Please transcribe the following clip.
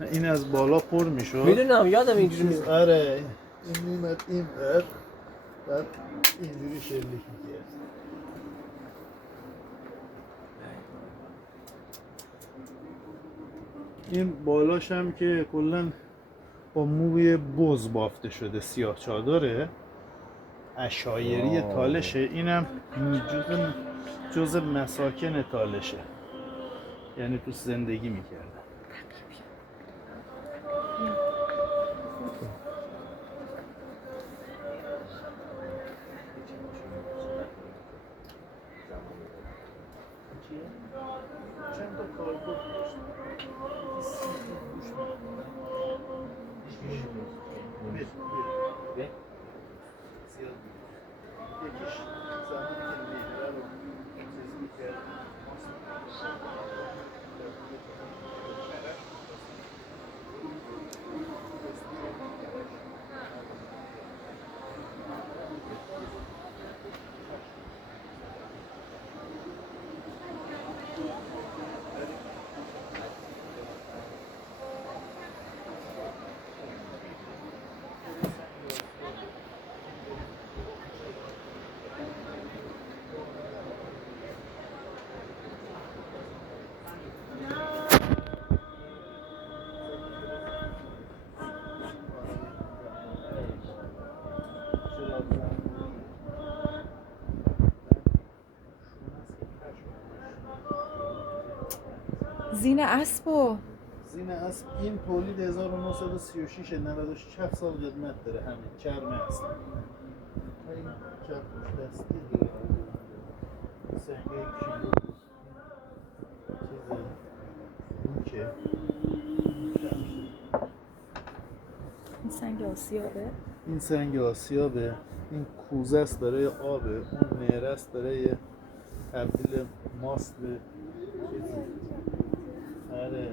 این از بالا پر میشد. میدونم یادم اینجوری میشه. آره این میمد این بر بعد اینجوری شلیک میکرد. این بالاش هم که کلا با موی بز بافته شده، سیاه چادره عشایری تالشه. اینم جز مساکن تالشه، یعنی تو زندگی میکردن. چند تا کاربرد داشت. یکیش زمانی که میوه رو چیز میکرد زین اسبو زین اسب این تولید 1936 96 سال قدمت داره. همین چرم است. این چرم دستی دیگه سنگ 1 کیلو چیزه. این که این سنگ آسیابه. این سنگ آسیابه. این کوزه است برای آبه. اون نهره است برای تبدیل ماست به چیزی. آره